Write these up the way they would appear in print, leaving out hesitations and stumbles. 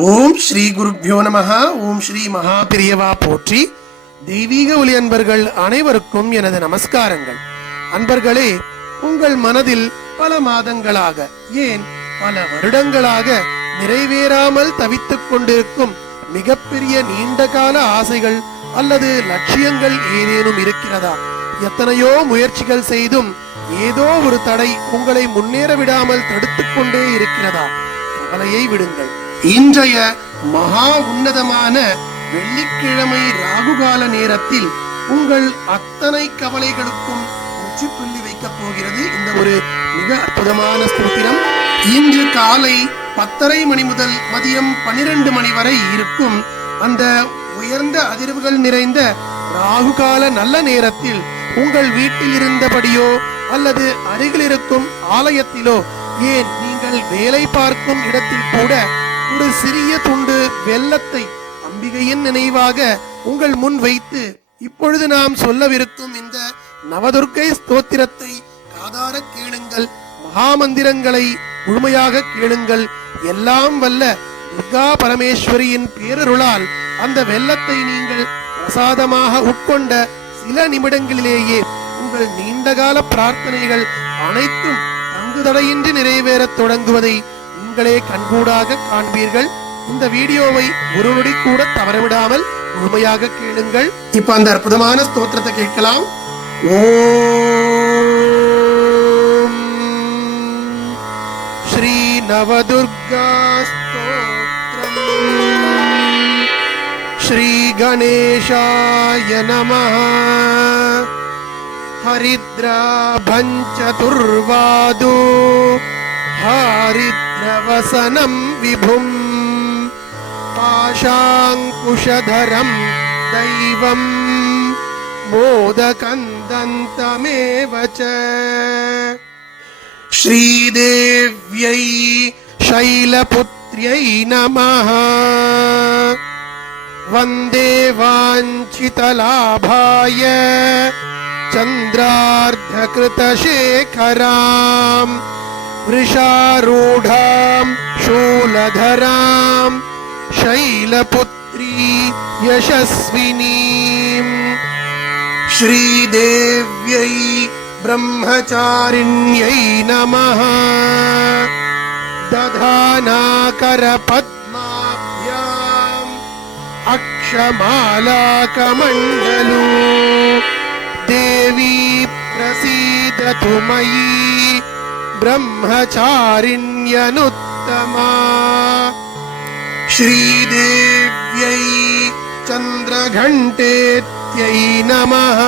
ஓம் ஸ்ரீ குருப்யோ நமஹ. ஓம் ஸ்ரீ மகாபிரியவா போற்றி. தெய்வீக ஒளி அன்பர்கள் அனைவருக்கும் எனது நமஸ்காரங்கள். அன்பர்களே, உங்கள் மனதில் பல மாதங்களாக, ஏன் பல வருடங்களாக நிறைவேறாமல் தவித்துக் கொண்டிருக்கும் மிகப்பெரிய நீண்டகால ஆசைகள் அல்லது லட்சியங்கள் ஏதேனும் இருக்கிறதா? எத்தனையோ முயற்சிகள் செய்தும் ஏதோ ஒரு தடை உங்களை முன்னேற விடாமல் தடுத்துக் கொண்டே இருக்கிறதா? கவலையை விடுங்கள். இன்றைய மகா உன்னதமான வெள்ளிக்கிழமை ராகுகால நேரத்தில் உங்கள் அத்தனை கவலைகளுக்கும் முற்றுப்புள்ளி வைக்கப் போகிறது இந்த ஒரு மிக அற்புதமான ஸ்தோத்திரம். இன்று காலை 10:30 மணி முதல் மதியம் 12 மணி வரை இருக்கும் அந்த உயர்ந்த அதிர்வுகள் நிறைந்த ராகுகால நல்ல நேரத்தில் உங்கள் வீட்டில் இருந்தபடியோ அல்லது அருகில் இருக்கும் ஆலயத்திலோ, ஏன் நீங்கள் வேலை பார்க்கும் இடத்தில் கூட ஒரு சிறிய துண்டு வெல்லத்தை அம்பிகையின் நினைவாக உங்கள் முன் வைத்து இப்பொழுது நாம் சொல்லவிருக்கும் இந்த நவதுர்க்கை ஸ்தோத்திரத்தை காதார கேளுங்கள். மகாமந்திரங்களை முழுமையாக கேளுங்கள். எல்லாம் வல்ல துர்கா பரமேஸ்வரியின் பேரருளால் அந்த வெல்லத்தை நீங்கள் பிரசாதமாக உட்கொண்ட சில நிமிடங்களிலேயே உங்கள் நீண்டகால பிரார்த்தனைகள் அனைத்தும் தங்குதடையின்றி நிறைவேறத் தொடங்குவதை நீங்களே கண்கூடாக காண்பீர்கள். இந்த வீடியோவை ஒரு நொடி கூட தவறவிடாமல் முழுமையாக கேளுங்கள். இப்ப அந்த அற்புதமான ஸ்தோத்திரத்தை கேட்கலாம். ஓம் ஸ்ரீ நவதுர்கா ஸ்தோத்ரம். ஸ்ரீ கணேசாய நமஹ. ஹரித்ரா பஞ்சதுர்வாது ஹரித்ரவசனம் விபும் பாஷாங்குஷதரம் தெய்வம் மோதகந்தந்தமேவ ச. ஸ்ரீதேவ்யை சைலபுத்ர்யை நமஹ. வந்தே வாஞ்சிதலாபாய சந்திரார்த்தகிருதசேகராம் वृषारूढां शूलधरां शैलपुत्री यशस्विनीं. श्रीदेव्यै ब्रह्मचारिण्यै नमः. दधानाकरपद्माभ्याम् अक्षमालाकमण्डलू. देवी प्रसीदतु मयि ब्रह्मचारिण्यनुत्तमा. श्रीदेव्यै चन्द्रघण्टेत्यै नमः.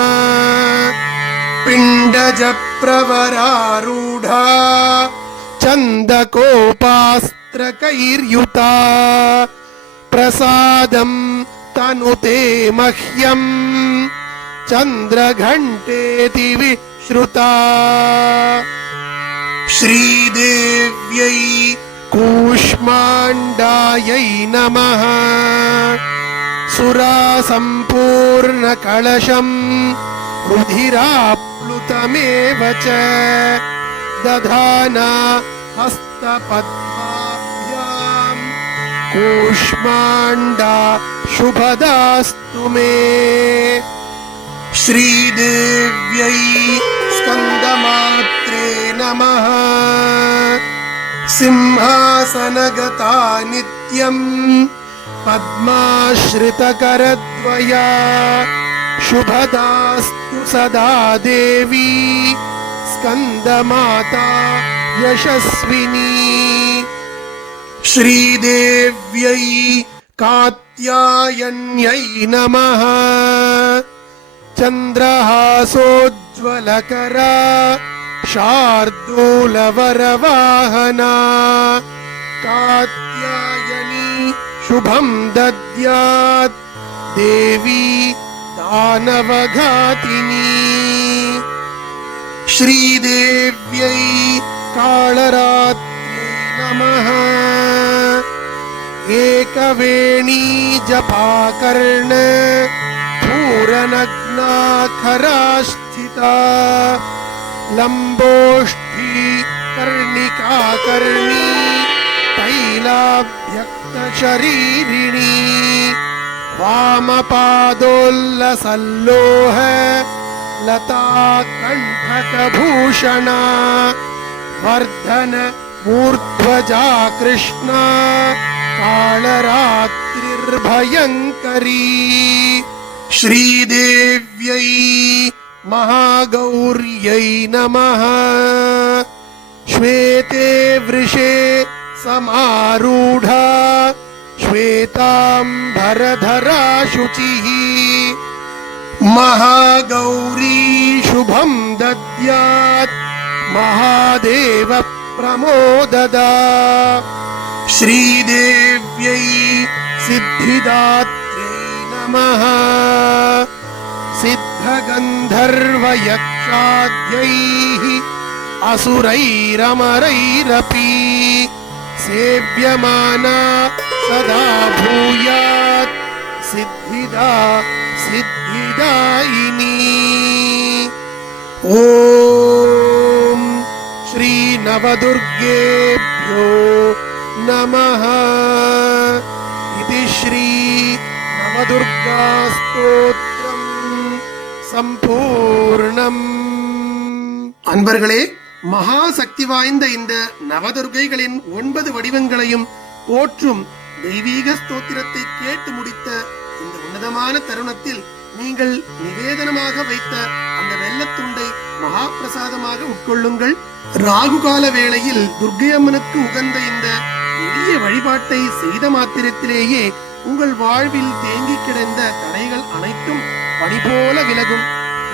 पिण्डजप्रवरारूढा चन्दकोपास्त्रकैर्युता. प्रसादं तनुते मह्यं चन्द्रघण्टेति विश्रुता. श्रीदेव्यै कूष्माण्डायै नमः. सुरासम्पूर्णकलशं रुधिराप्लुतमेव च दधाना हस्तपद्माभ्यां. कूष्माण्डा शुभदास्तु मे. श्रीदेव्यै स्कन्दमात्रे नमः. सिंहासनगता नित्यं पद्माश्रितकरद्वया. शुभदास्तु सदा देवी स्कन्दमाता यशस्विनी. श्रीदेव्यै कात्यायन्यै नमः. चन्द्रहासोज्ज्वलकरा शार्दूलवरवाहना. कात्यायनी शुभं दद्यात् देवी दानवघातिनी. श्रीदेव्यै कालरात्र्यै नमः. एकवेणी जपाकर्ण पूरनग्नाखरास्थिता. लम्बोष्ठी कर्णिकाकर्णी तैलाभ्यक्ता शरीरिणी वामपादोल्लसल्लोह लता कंठकभूषणा वर्धन मूर्ध्वजा कृष्णा कालरात्रिर्भयंकरी श्रीदेव्यै महागौर्यै नमः। श्वेते वृषे समारूढ़ा श्वेतांबरधरा शुचिः महागौरी शुभं दद्यात् महादेव प्रमोददा। श्रीदेव्यै सिद्धिदात्र्यै नमः। सिद्धगन्धर्वयक्षाद्यैः असुरैरमरैरपि सेव्यमाना सदा भूयात् सिद्धिदा सिद्धिदायिनी। ओम श्री नवदुर्गेभ्यो नमः। इति श्री नवदुर्गा स्तोत्रम சம்பூர்ணம். அன்பர்களே, மகா சக்தி வாய்ந்த இந்த நவதுர்கைகளின் 9 வடிவங்களையும் போற்றும் தெய்வீக ஸ்தோத்திரத்தை கேட்டு முடித்த இந்த உன்னதமான தருணத்தில் நீங்கள் நிவேதனமாக வைத்த அந்த வெள்ளத்துண்டை மகா பிரசாதமாக உட்கொள்ளுங்கள். ராகுகால வேளையில் துர்க்கை அம்மனுக்கு உகந்த இந்த எளிய வழிபாட்டை செய்த மாத்திரத்திலேயே உங்கள் வாழ்வில் தேங்கி கிடந்த தடைகள் அனைத்தும் பனி போல விலகும்.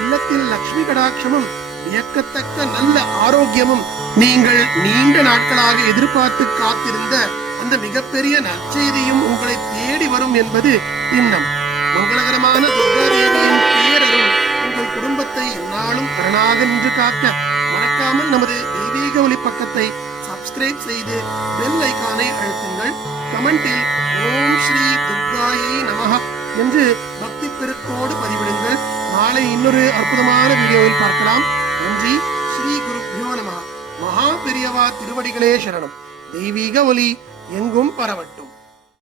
இல்லத்தில் லட்சுமி கடாட்சமும் வியக்கத்தக்க நல்ல ஆரோக்கியமும் நீங்கள் நீண்ட நாட்களாக எதிர்பார்த்து காத்திருந்த அந்த மிகப்பெரிய நற்செய்தியும் உங்களை தேடி வரும் என்பது திண்ணம். மங்களகரமான துர்காதேவியின் பேரருள் உங்கள் குடும்பத்தை எந்நாளும் கருணாக நின்று காக்க மறக்காமல் நமது தெய்வீக ஒளி பக்கத்தை சப்ஸ்கிரைப் செய்து பெல் ஐகானை அழுத்துங்கள். கமெண்டில் ஓம் ஸ்ரீ துர்காயை நமஹ என்று பக்தி பெருக்கோடு பதிவிடுங்கள். நாளை இன்னொரு அற்புதமான வீடியோவில் பார்க்கலாம். நன்றி. ஸ்ரீ குருப்யோ நமஹ. மகா பெரியவா திருவடிகளே சரணம். தெய்வீக ஒளி எங்கும் பரவட்டும்.